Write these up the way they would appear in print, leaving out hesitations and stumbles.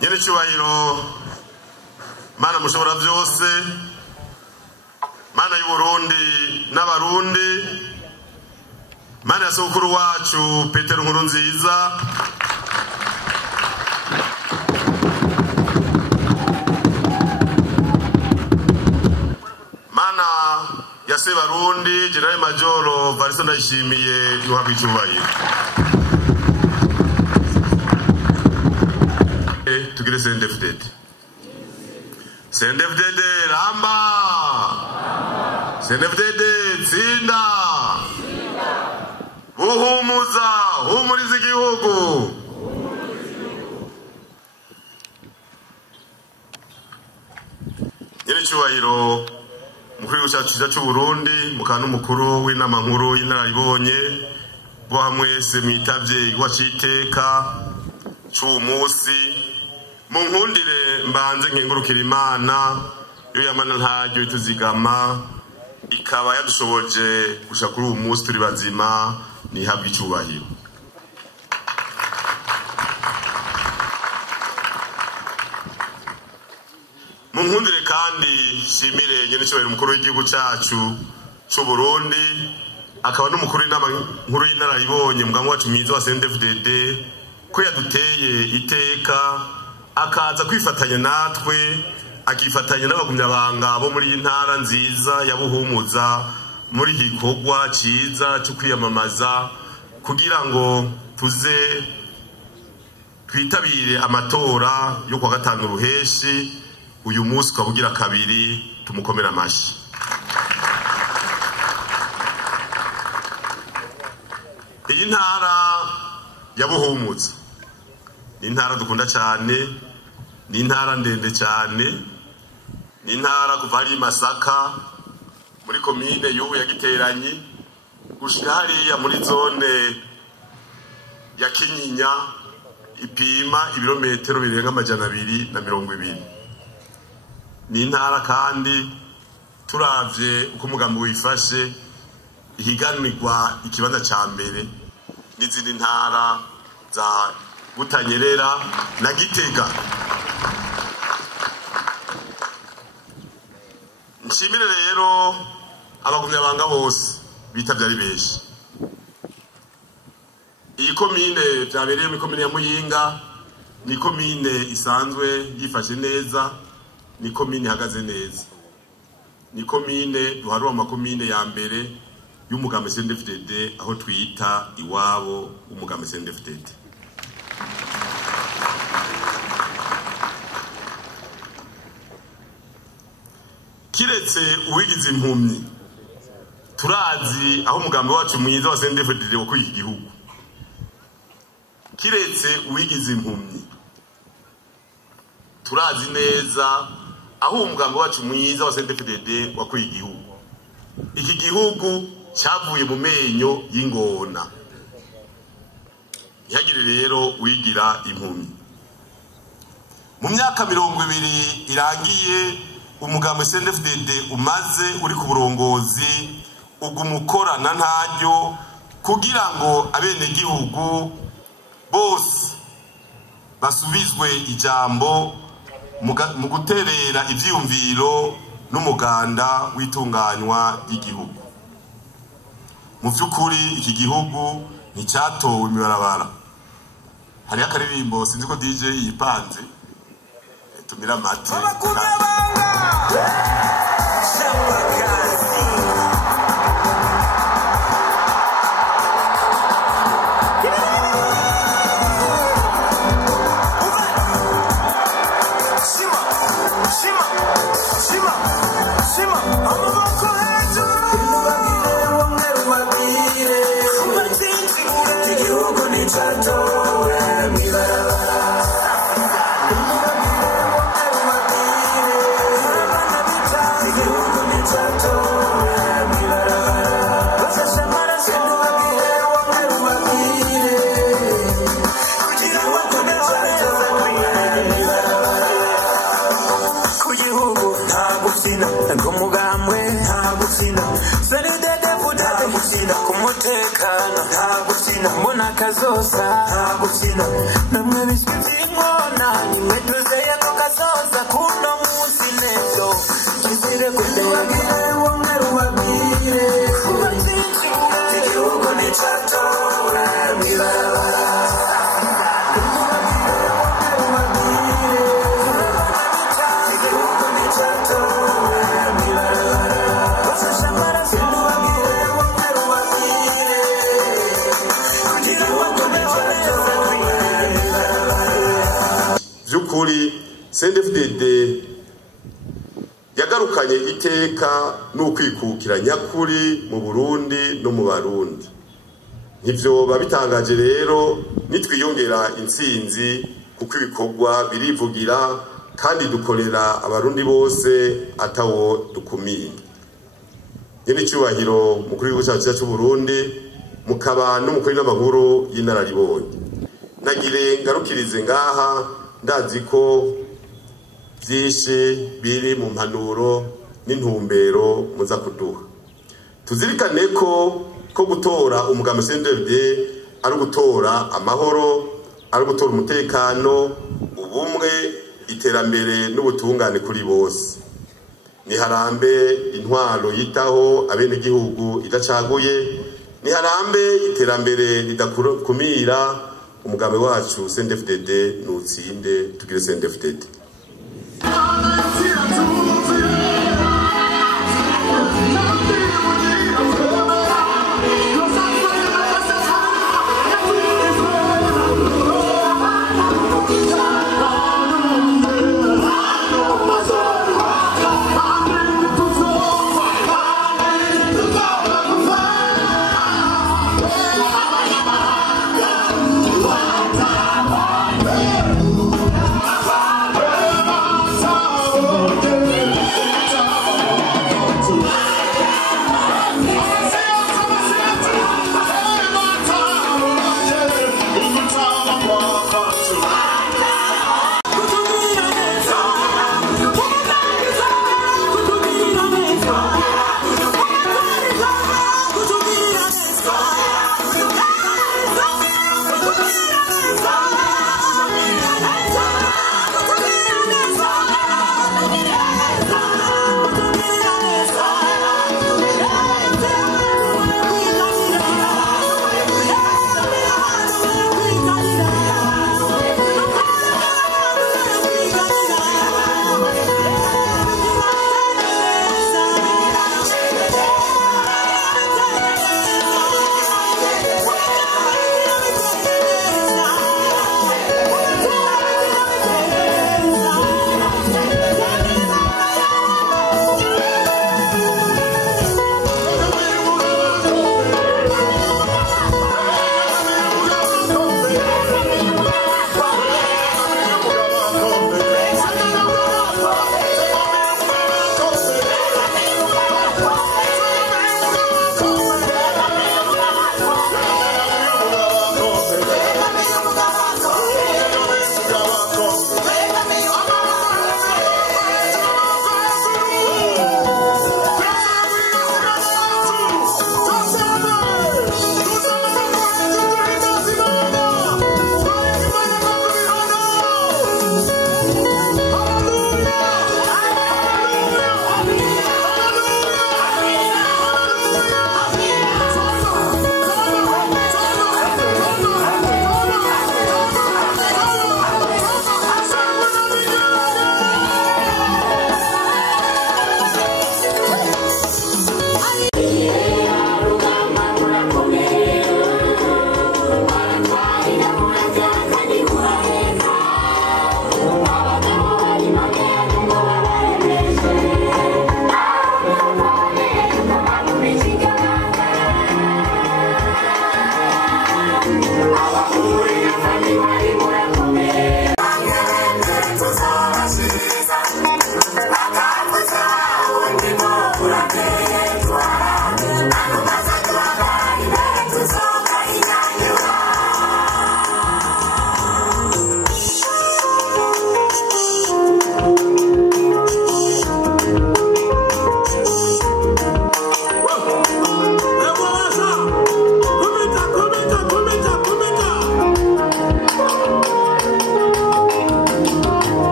Nyiricyubahiro Mana mushobora byose, Mana y'u Burundi n'abarundi, Mana ya sokuru wacu Petero Nkurunziza, Mana ya Sebarundi General Major Varisto Ndayishimiye yuhabwa icyubahiro. Tugire CNDD-FDD. CNDD-FDD ramba. CNDD-FDD tsinda. Buhumuza humuriza igihugu. Nyiricyubahiro mukuru w'igihugu cy'u Burundi, mukanu mukuru w'inama nkuru y'inararibonye, bo hamwe se mwitavye igwaciteka cy'umunsi. Munkundire mbanze nkengurukira Imana yo yamana ntajyo ituzigama ikaba yadushoboje gusha kuri uyu munsi turi bazima, nihabwa icyubahiro. Munkundire kandi shimire nyiricyubahiro mukuru w'igihugu cyacu cy'u Burundi, akaba n'umukuru w'inama nkuru y'inararibonye muganga wacu mwiza wa CNDD-FDD ko yaduteye iteka akaza kwifatanya natwe, akifatanya n'abagumyabanga bo muri intara nziza ya Buhumuza muri gikorwa ciza cyo kwiyamamaza kugira ngo tuze twitabire amatora yo kwa gatanu ruheshi. Uyu munsi kabugira kabiri, tumukomera amashi. Iyi ntara ya Buhumuza ni intara dukunda cyane, ni intara ndende cyane, ni intara kuva ari Masaka muri komine y'ubu ya Giteranyi gushika hariya muri zone ya Kinyinya ipima ibirometero birenga amajana 220. Ni intara kandi turavye uko umugambi wifashe ihiganirwa ikibanza ca mbere n'izindi ntara za Butanyerera na Gitega. Nshimire rero abagumyabanga bose bitavye ari benshi. Iyi komine byabereye mu komine ya Muyinga ni komine isanzwe yifashe neza, ni komine ihagaze neza, ni komine duharura amakomine ya mbere y'umugambi CNDD-FDD aho twita iwabo umugambi CNDD-FDD. Kiretse uwigize impumyi, turazi aho umugambi wacu mwiza wa CNDD-FDD wo kwiki gihugu. Kiretse uwigize impumyi, turazi neza aho umugambi wacu mwiza wa CNDD-FDD wa kwiki gihugu. Iki gihugu cyavuye mu menyo y'ingona. Ihagire rero wigira impumyi. Mu myaka 20 irangiye umugambi CNDD-FDD umaze uri ku burongozi ugumukorana ntajyo kugira ngo abene gihugu bose basubizwe ijambo mu guterera ivyiyumviro n'umuganda witunganywa y'igihugu. Mu vyukuri iki gihugu nticyatowe imibarabara. Hari akaririmbo sinzi ko DJ yipanze tumira mate. umutekano nta gukina mbona kazoza nta gukina namwe bishyitsi inkona nimwe tuzeye ko kazoza kuno munsi n'ejo tuzire kutubabwire bumwe rubabwire igihugu nicatowe mw'ibarabara by'ukuri CNDD-FDD yagarukanye iteka n'ukwikukira nyakuri mu Burundi no mu Barundi. Nivyo babitangaje rero nitwiyongera intsinzi kuko ibikorwa birivugira kandi dukorera abarundi bose atawo dukumiye. Nyene cyubahiro mukuru w'igihugu cyacu cy'u Burundi mukaba n'umukuru n'amahoro y'inararibonye. Nagire ngarukirize ngaha ndazi ko byinshi biri mu mpanuro n'intumbero muza kuduha. Tuzirikane ko gutora umugambi CNDD ari gutora amahoro, ari gutora umutekano, ubumwe, iterambere n'ubutungane kuri bose. Ni harambe intwaro yitaho abene igihugu idacaguye, ni harambe iterambere ridakumira. Umugambi wacu CNDD-FDD nutsinde tugire CNDD-FDD. Oh,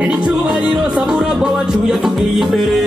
Yari cyubahiro sabura kwa wacu yatubwiye imbere